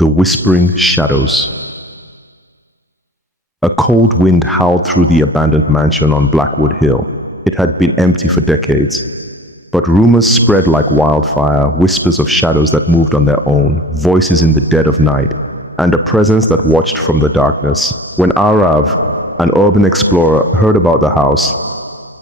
The whispering shadows. A cold wind howled through the abandoned mansion on Blackwood Hill. It had been empty for decades, but rumors spread like wildfire, whispers of shadows that moved on their own, voices in the dead of night, and a presence that watched from the darkness. When Aarav, an urban explorer, heard about the house,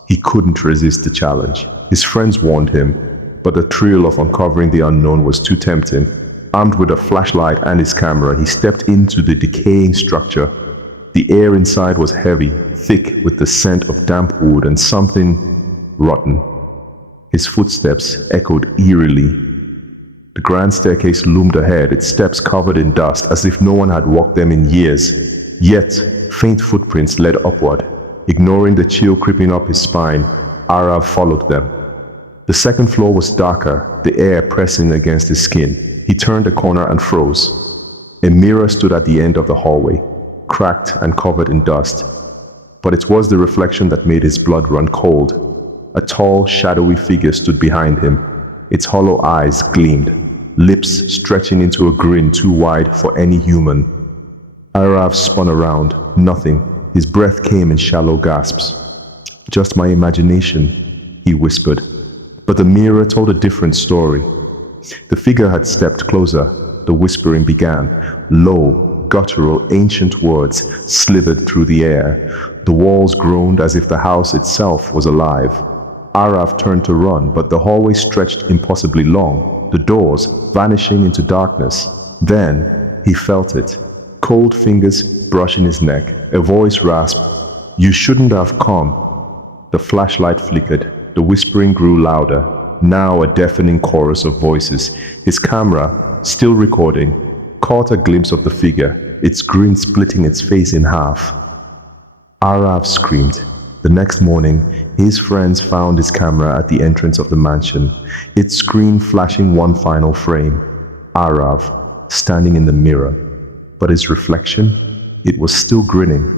he couldn't resist the challenge. His friends warned him, but the thrill of uncovering the unknown was too tempting. Armed with a flashlight and his camera, he stepped into the decaying structure. The air inside was heavy, thick with the scent of damp wood and something rotten. His footsteps echoed eerily. The grand staircase loomed ahead, its steps covered in dust, as if no one had walked them in years. Yet, faint footprints led upward. Ignoring the chill creeping up his spine, Aarav followed them. The second floor was darker, the air pressing against his skin. He turned a corner and froze. A mirror stood at the end of the hallway, cracked and covered in dust. But it was the reflection that made his blood run cold. A tall, shadowy figure stood behind him. Its hollow eyes gleamed, lips stretching into a grin too wide for any human. Aarav spun around. Nothing. His breath came in shallow gasps. "Just my imagination," he whispered. But the mirror told a different story. The figure had stepped closer. The whispering began. Low, guttural, ancient words slithered through the air. The walls groaned as if the house itself was alive. Aarav turned to run, but the hallway stretched impossibly long, the doors vanishing into darkness. Then he felt it. Cold fingers brushing his neck. A voice rasped, "You shouldn't have come." The flashlight flickered. The whispering grew louder. Now a deafening chorus of voices. His camera, still recording, caught a glimpse of the figure, its grin splitting its face in half. Aarav screamed. The next morning, his friends found his camera at the entrance of the mansion, its screen flashing one final frame. Aarav, standing in the mirror. But his reflection? It was still grinning.